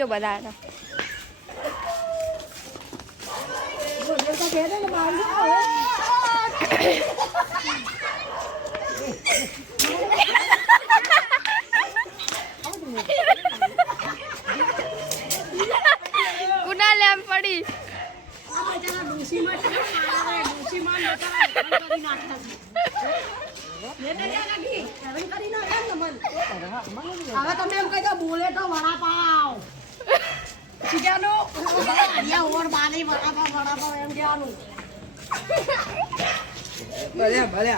જો બધા કુનાલે આમ પડી હવે તમે એમ કહી દો બોલે તો વડાપાવ શીખ્યાનો અહીંયા ઓર બાની વડાપાવ એમ કહેવાનું ભલે ભલે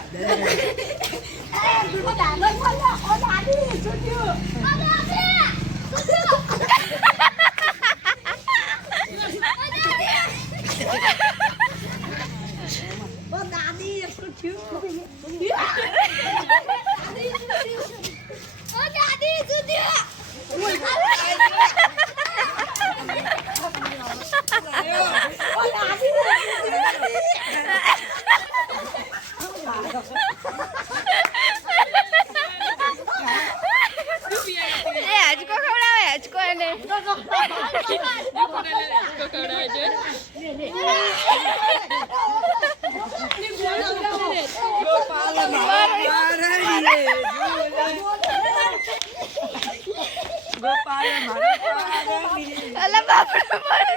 હજકો ખવડાવે હજકો એને અલા બાપડો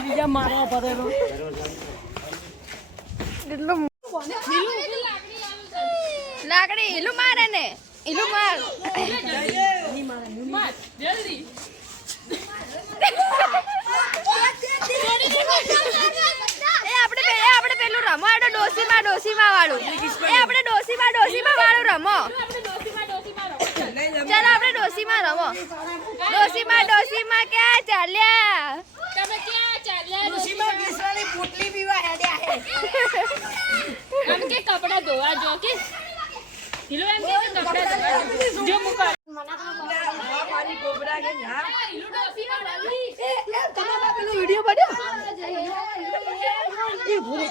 બીજા મારવા પડેલો લાકડી ઈલું મારે ને ઈલું માર આપણે પેલું રમો આડો ડોસીમાં વાળું આપણે ડોસીમાં વાળું રમો ચાલો આપણે ડોસીમાં રમો ડોસીમાં ક્યાં ચાલ્યા તમે ક્યાં ચાલ્યા ડોસીમાં કેસવાની પોટલી પીવા હેડ્યા હે આમ કે કપડા ધોવા જો કે હિલો એમ કે કપડા ધોવા જો મુકા મારી કોબરા કે ના હિલો ડોસીમાં રમી તમારા પેલો વિડિયો બન્યો એ ભૂરી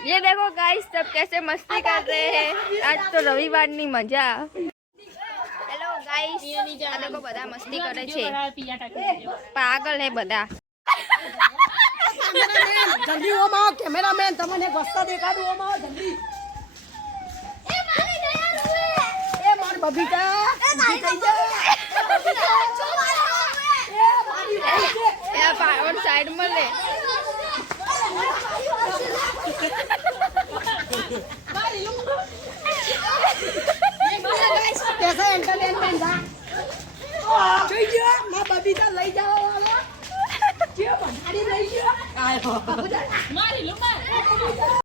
ये देखो गाइस सब कैसे मस्ती कर रहे हैं आज तो रविवार ની મજા હેલો ગાइस આ देखो બધા મસ્તી કરે છે પાગલ હે બધા જલ્દી ઓમ આવો કેમેરામેન તમને ગસ્તા દેખાડું ઓમ આવો જલ્દી એ મારી બબીતા ઊભી થઈ જા એ પાવર સાઈડ માં લે कैसा एंटरटेनमेंट था જોઈ જો માં બબીતા લઈ જાવ વાળો જે બંધાડી લઈ ગયો મારી લો માર